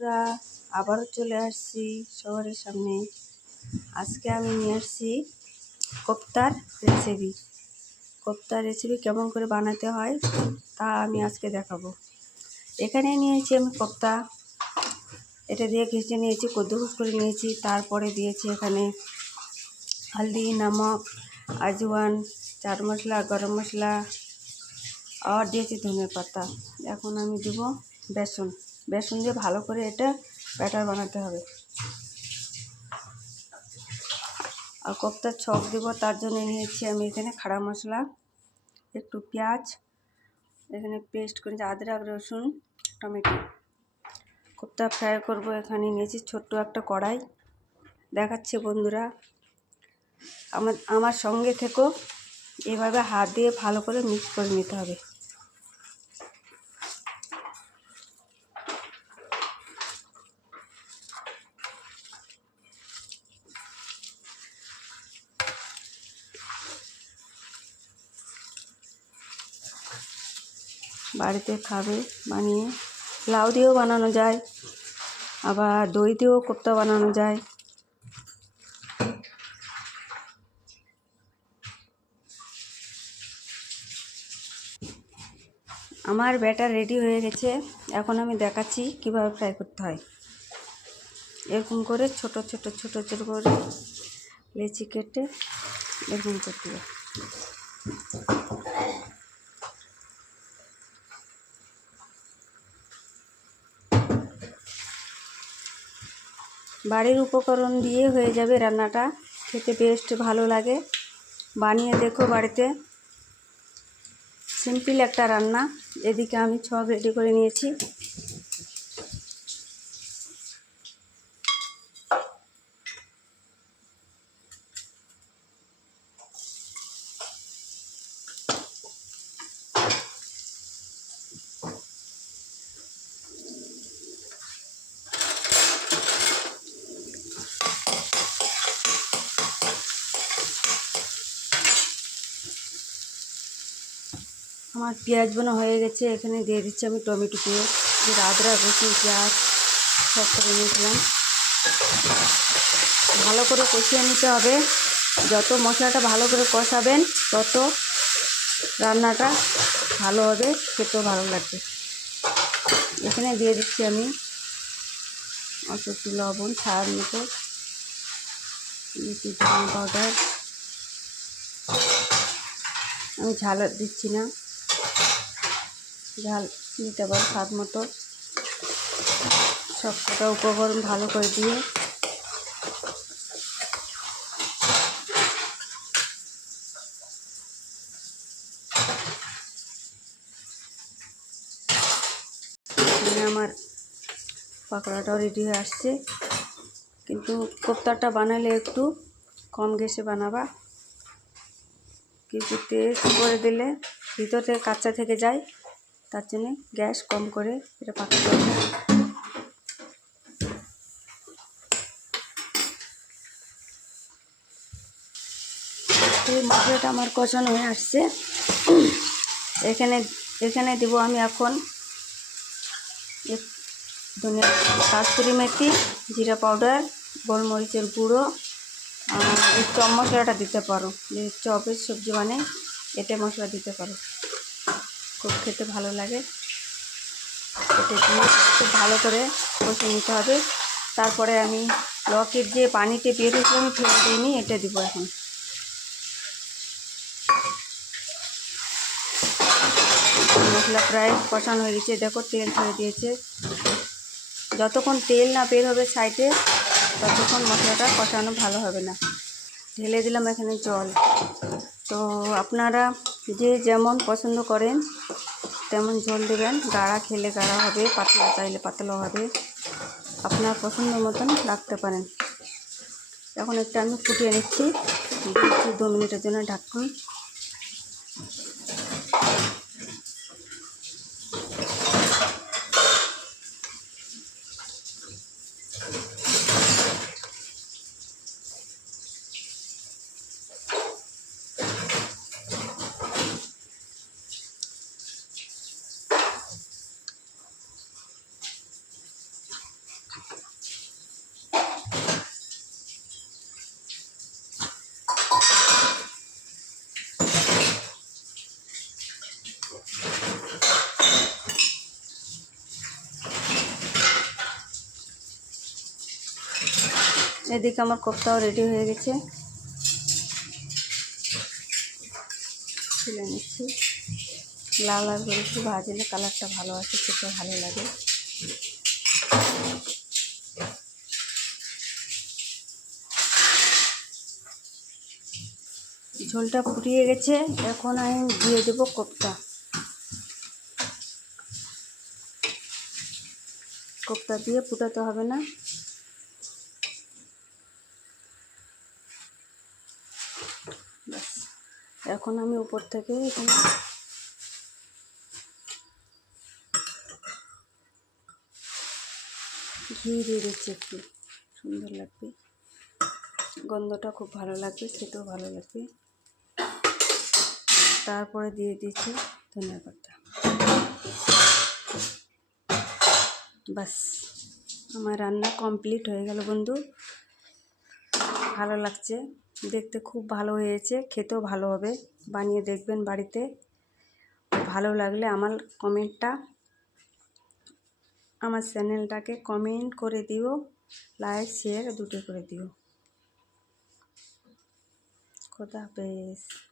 আমরা আবারও চলে আসছি শহরের সামনে। আজকে আমি নিয়ে আসছি কোপ্তার রেসিপি। কোপ্তার রেসিপি কেমন করে বানাতে হয় তা আমি আজকে দেখাবো। এখানে নিয়েছি আমি কোপ্তা। এটা দিয়ে ঘেঁচে নিয়েছি, কদ্দুকুস করে নিয়েছি, তারপরে দিয়েছি এখানে হলদি, নমক, আজওয়ান, চাট মশলা, গরম মশলা, আর দিয়েছি ধনে পাতা এখন আমি দেবো বেসন। বেসন দিয়ে ভালো করে এটা ব্যাটার বানাতে হবে। আর কোপ্তার ছক দেব, তার জন্য নিয়েছি আমি এখানে খাড়া মশলা, একটু পেঁয়াজ, এখানে পেস্ট করেছি আদরক রসুন, টমেটো। কোপ্তা ফ্রাই করব এখানে নিয়েছি ছোট্ট একটা কড়াই। দেখাচ্ছে বন্ধুরা, আমার আমার সঙ্গে থেকেও এভাবে হাত দিয়ে ভালো করে মিক্স করে নিতে হবে। বাড়িতে খাবে, বানিয়ে লাউ দিয়েও বানানো যায়, আবার দই দিয়েও কোপ্তা বানানো যায়। আমার ব্যাটার রেডি হয়ে গেছে, এখন আমি দেখাচ্ছি কীভাবে ফ্রাই করতে হয়। এরকম করে ছোট ছোট ছোট ছোট করে লেচি কেটে এরকম করতে হবে বাড়ির উপকরণ দিয়ে হয়ে যাবে রান্নাটা। খেতে বেস্ট ভালো লাগে। বানিয়ে দেখো বাড়িতে। সিম্পল একটা রান্না। এদিকে আমি সব রেডি করে নিয়েছি। আমার পেঁয়াজ বোনা হয়ে গেছে, এখানে দিয়ে দিচ্ছি আমি টমেটো পেঁয়াজ, যে আদরক রসুন পেঁয়াজ, সব করে নিয়েছিলাম। ভালো করে কষিয়ে নিতে হবে। যত মশলাটা ভালো করে কষাবেন, তত রান্নাটা ভালো হবে, খেতেও ভালো লাগবে। এখানে দিয়ে দিচ্ছি আমি অল্প লবণ ছাড় মতো পাউডার। আমি ঝাল দিচ্ছি না। ঝাল দিতে পারো, স্বাদ মতো। সব কটা উপকরণ ভালো করে দিয়ে আমার পাকোড়াটাও রেডি হয়ে আসছে। কিন্তু কোপ্তাটা বানালে একটু কম গ্যাসে বানাবা। কিছু টেস্ট করে দিলে ভিতর কাঁচা থেকে যায়। তার জন্যে গ্যাস কম করে এটা পাকাতে হবে এই মশলাটা আমার কষানো হয়ে আসছে। এখানে এখানে দেবো আমি এখন ধনিয়া মেথি, জিরা পাউডার, গোলমরিচের গুঁড়ো এই চপ মশলাটা দিতে পারো। যে চপের সবজি মানে এটা মশলা দিতে পারো। খুব খেতে ভালো লাগে। খুব ভালো করে কষে নিতে হবে। তারপরে আমি লকের যে পানিতে বের হয়েছিল আমি ফেলে দিইনি, এটা দিব এখন। মশলা প্রায় কষানো হয়ে গেছে, দেখো তেল ছেড়ে দিয়েছে। যতক্ষণ তেল না বের হবে সাইডে, ততক্ষণ মশলাটা কষানো ভালো হবে না। ঢেলে দিলাম এখানে জল। তো আপনারা যে যেমন পছন্দ করেন, তেমন ঝোল দেবেন। গাড়া খেলে গাড়া হবে, পাতলা চাইলে পাতলা হবে। আপনার পছন্দ মতন রাখতে পারেন। এখন একটা আমি ফুটিয়ে নিচ্ছি। দু মিনিটের জন্য ঢাকুন এদিকে আমার কোপ্তাও রেডি হয়ে গেছে। তুলে নিচ্ছি। লাল আর করে একটু ভাজলে কালারটা ভালো আসে, খেতে ভালো লাগে। ঝোলটা ফুটিয়ে গেছে, এখন আমি দিয়ে দেবো কোপ্তা কোপ্তা দিয়ে ফুটাতে হবে না। ব্যাস। এখন আমি উপর থেকে এখানে ঘি দিয়ে দিচ্ছি একটু। সুন্দর লাগবে। গন্ধটা খুব ভালো লাগবে, খেতেও ভালো লাগবে। তারপরে দিয়ে দিচ্ছি ধনিয়া পাতা। বাস আমার রান্না কমপ্লিট হয়ে গেল বন্ধু। ভালো লাগছে। দেখতে খুব ভালো হয়েছে, খেতেও ভালো হবে। বানিয়ে দেখবেন বাড়িতে। ভালো লাগলে আমার কমেন্টটা, আমার চ্যানেলটাকে কমেন্ট করে দিও, লাইক, শেয়ার, দুটো করে দিও। খোদা হাফেজ।